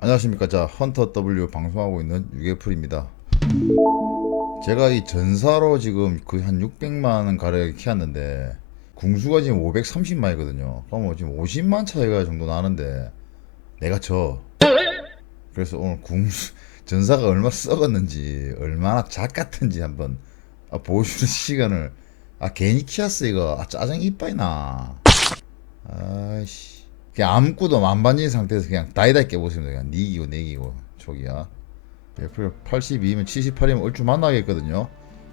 안녕하십니까. 자 헌터 W 방송하고 있는 유개풀입니다. 제가 이 전사로 지금 거의 한 600만원 가량 키웠는데 궁수가 지금 530만이거든요. 그러면 지금 50만 차이가 정도 나는데 내가 져 그래서 오늘 궁수 전사가 얼마 썩었는지 얼마나 작 같은지 한번 아, 보여주는 시간을 아 괜히 키웠어 이거. 아 짜증 이빨이 나. 아이씨 그냥 아무것도 안 반진 상태에서 그냥 다이다이 깨보시면 돼요. 그냥 니기고 내기고 저기야. F 82면 78이면 얼추 만나겠거든요.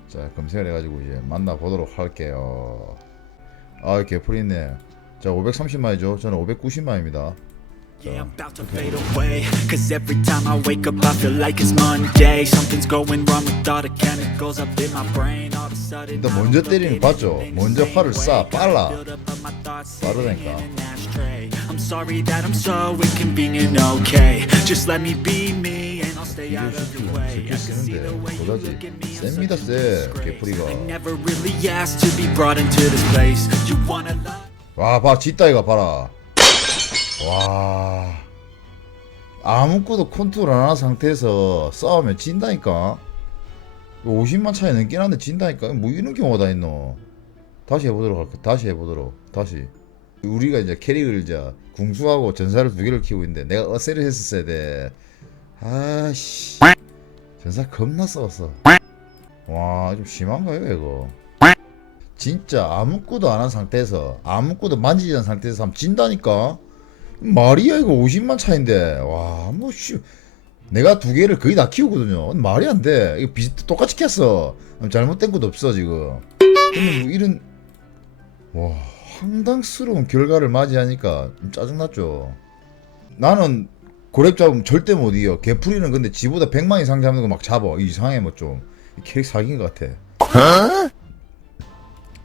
자 검색을 해가지고 이제 만나보도록 할게요. 아 개풀이네. 자 530만이죠. 저는 590만입니다 Yeah, I'm about to fade away. Cause every time I wake up, I feel like it's Monday. Something's going wrong with all the chemicals up in my brain. All of a sudden, 일단 I 먼저 don't 때리는 feel 거 봤죠? anything 먼저 the 화를 same 쏴, way. 빨라. Build up of my thoughts 빠르다니까. sitting in an ashtray. I'm sorry that I'm so inconvenient, okay? Just let me be me and I'll stay out of your way. I can see the way you 도자지 look at me. I'm 셉니다 such a 쎄 disgrace. 개풀이가 I never really asked to be brought into this place. You wanna love? 와봐 뒷다이가 봐라 와. 아무것도 컨트롤 안 한 상태에서 싸우면 진다니까. 50만 차이 넘긴 한데 진다니까. 뭐 이런 경우가 다 있노 다시 해보도록 할게. 다시 해보도록. 다시. 우리가 이제 캐릭을 이제 궁수하고 전사를 두 개를 키우고 있는데 내가 어세를 했었어야 돼. 아씨. 전사 겁나 싸웠어. 와 좀 심한가요 이거? 진짜 아무것도 안 한 상태에서 아무것도 만지지 않은 상태에서 하면 진다니까 말이야 이거 50만 차인데. 와뭐 씨. 내가 두 개를 거의 다 키우거든요. 말이 안 돼. 이거 비슷 똑같이 켰어. 잘못된 것도 없어 지금. 근데 뭐 이런 와 황당스러운 결과를 맞이하니까 좀 짜증났죠. 나는 고렙 잡으면 절대 못 이겨. 개풀이는 근데 지보다 100만 이상 잡는 거 막 잡아. 이상해 뭐 좀. 캐릭 사기인 것 같아.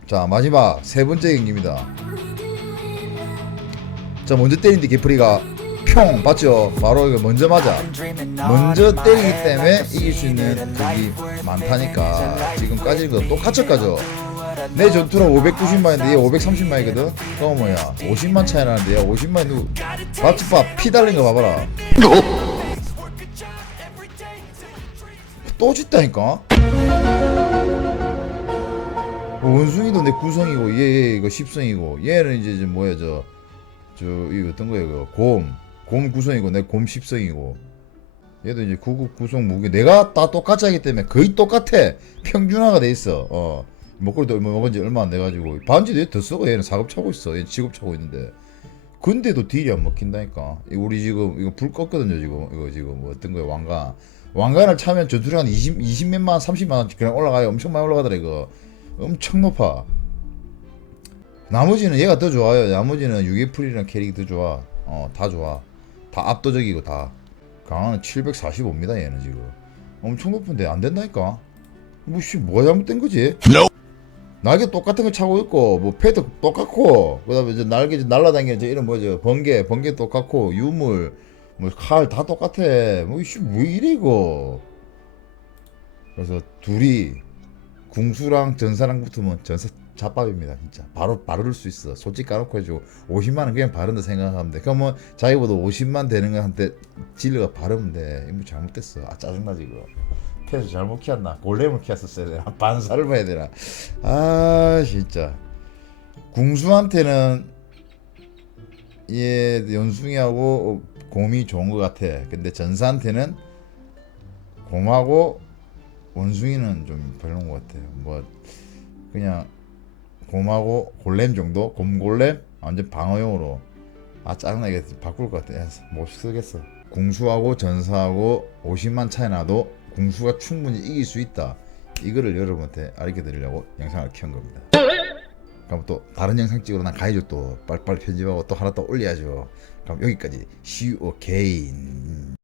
자 마지막 세 번째 경기입니다 자 먼저 때리는데 개풀이가 평 봤죠? 바로 이거 먼저 맞아. 먼저 때리기 때문에 이길 수 있는 적이 많다니까. 지금까지 그 똑같이 가죠? 내 전투는 590만인데 얘 530만이거든? 그거 뭐야? 50만 차이 나는데 얘 50만 누구 맞지 봐피 달린 거 봐봐라. 또 짓다니까? 원숭이도 내 구성이고 얘, 얘 이거 십성이고 얘는 이제 저 뭐야 저 저 이거 어떤 거야 이거? 곰곰 구성이고 내 곰 십성이고. 얘도 이제 구급 구성 무기. 내가 다 똑같이 하기 때문에 거의 똑같아. 평준화가 돼 있어. 어. 목걸이도 얼마 먹은 지 얼마 안 돼가지고. 반지도 얘더 쓰고 얘는 사급 차고 있어. 얘 지급 차고 있는데. 근데도 딜이 안 먹힌다니까. 이 우리 지금 이거 불 껐거든요 지금. 이거 지금 뭐 어떤 거야 왕관 왕관을 차면 전투력 한 20, 20몇만 30만원 그냥 올라가요. 엄청 많이 올라가더라 이거. 엄청 높아 나머지는 얘가 더 좋아요. 나머지는 유개풀이랑 캐릭이 더 좋아. 어 다 좋아. 다 압도적이고 다. 강화는 745입니다 얘는 지금. 엄청 높은데 안 된다니까. 뭐 씨 뭐가 잘못된 거지? 날개 똑같은 거 차고 있고 뭐 패드 똑같고 그 다음에 이제 날개 날라다니는 저 이런 뭐죠? 번개 번개 똑같고 유물 뭐 칼 다 똑같아. 뭐 씨 뭐 이래 이거? 그래서 둘이 궁수랑 전사랑 붙으면 전사 잡밥입니다 진짜. 바로 바를 수 있어. 솔직히 까놓고 해주고 50만 원 그냥 바른다 생각하면 돼. 그러면 자기보다 50만 되는 거한테 진료가 바르면 돼. 이거 뭐 잘못됐어. 아 짜증나 지금 패스 잘못 키웠나? 골렘을 키웠었어야 되나? 반사를 봐야 되나? 아 진짜. 궁수한테는 얘 연숭이하고 곰이 좋은 것 같아. 근데 전사한테는 곰하고 원숭이는 좀 별로인 것 같아요. 뭐 그냥 곰하고 골렘 정도? 곰골렘? 완전 방어용으로. 아 짜증나게 바꿀 것 같아. 야, 못 쓰겠어. 궁수하고 전사하고 50만 차이 나도 궁수가 충분히 이길 수 있다. 이거를 여러분한테 알게 드리려고 영상을 켠 겁니다. 그럼 또 다른 영상 찍으러 난 가야죠 또. 빨리빨리 편집하고 또 하나 또 올려야죠. 그럼 여기까지. You again